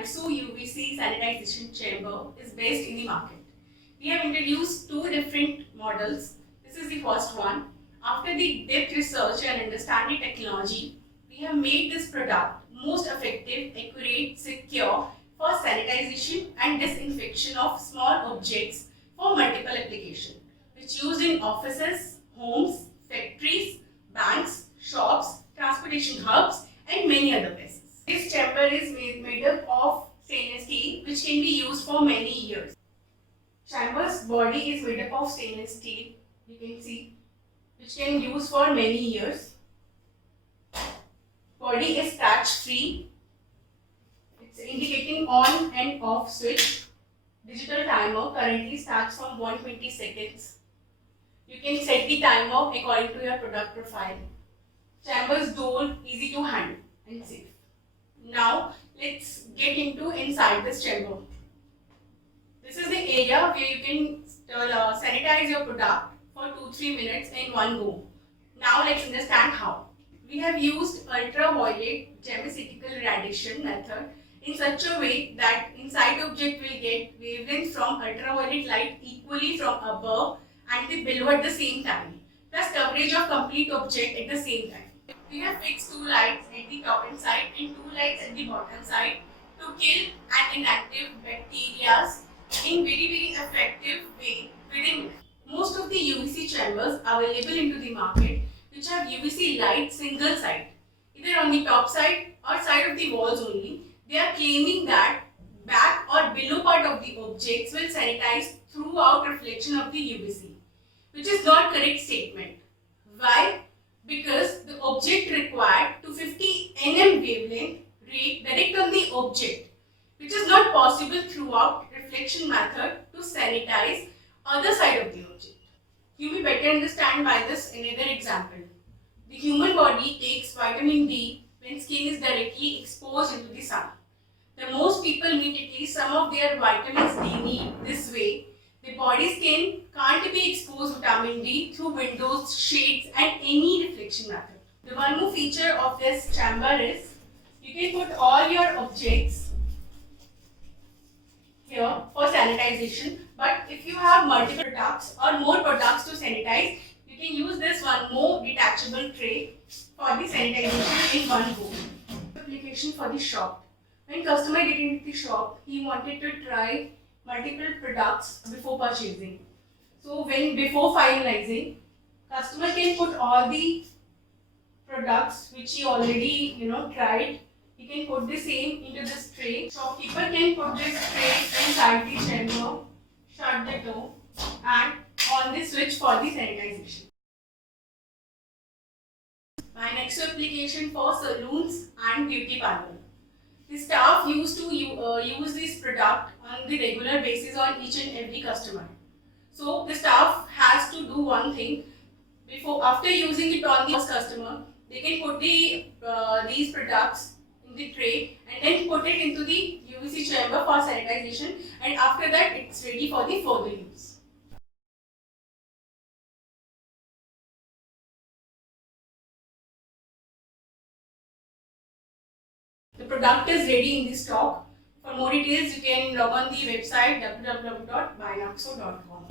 Binaxo UVC sanitization chamber is based in the market. We have introduced two different models. This is the first one. After the depth research and understanding technology, we have made this product most effective, accurate, secure for sanitization and disinfection of small objects for multiple applications, which used in offices, homes, factories, banks, shops, transportation hubs, and many other places. This chamber is made up of stainless steel, which can be used for many years. Chamber's body is made up of stainless steel, you can see, which can be used for many years. Body is scratch free. It's indicating on and off switch. Digital timer currently starts from 120 seconds. You can set the timer according to your product profile. Chamber's door easy to handle and safe. Now let's get into inside this chamber. This is the area where you can sanitize your product for 2-3 minutes in one go. Now let's understand how. We have used ultraviolet pharmaceutical radiation method in such a way that inside object will get wavelengths from ultraviolet light equally from above and the below at the same time, plus coverage of complete object at the same time. We have fixed 2 lights at the top and side and 2 lights at the bottom side to kill an inactive bacteria in very effective way within minutes. Most of the UVC chambers available into the market which have UVC light single side, either on the top side or side of the walls only, they are claiming that back or below part of the objects will sanitize throughout reflection of the UVC, which is not correct statement. Why? Because the object required 250 nm wavelength ray direct on the object, which is not possible throughout reflection method to sanitize other side of the object. You may better understand by this another example. The human body takes vitamin D when skin is directly exposed into the sun. The most people meet at least some of their vitamins D need this way. The body skin can't be exposed vitamin D through windows, shades and any reflection method. The one more feature of this chamber is you can put all your objects here for sanitization, but if you have multiple products or more products to sanitize, you can use this one more detachable tray for the sanitization in one go. Application for the shop. When customer get into the shop, he wanted to try multiple products before purchasing. So before finalizing, customer can put all the products which he already tried. He can put the same into this tray. Shopkeeper can put this tray inside the chamber, shut the door and on the switch for the sanitization. My next application for saloons and beauty parlor. The staff used to use this product on the regular basis on each and every customer. So the staff has to do one thing. After using it on the first customer, they can put these products in the tray and then put it into the UVC chamber for sanitization, and after that it's ready for the further use. The product is ready in the stock. For more details, you can log on the website www.binaxo.com.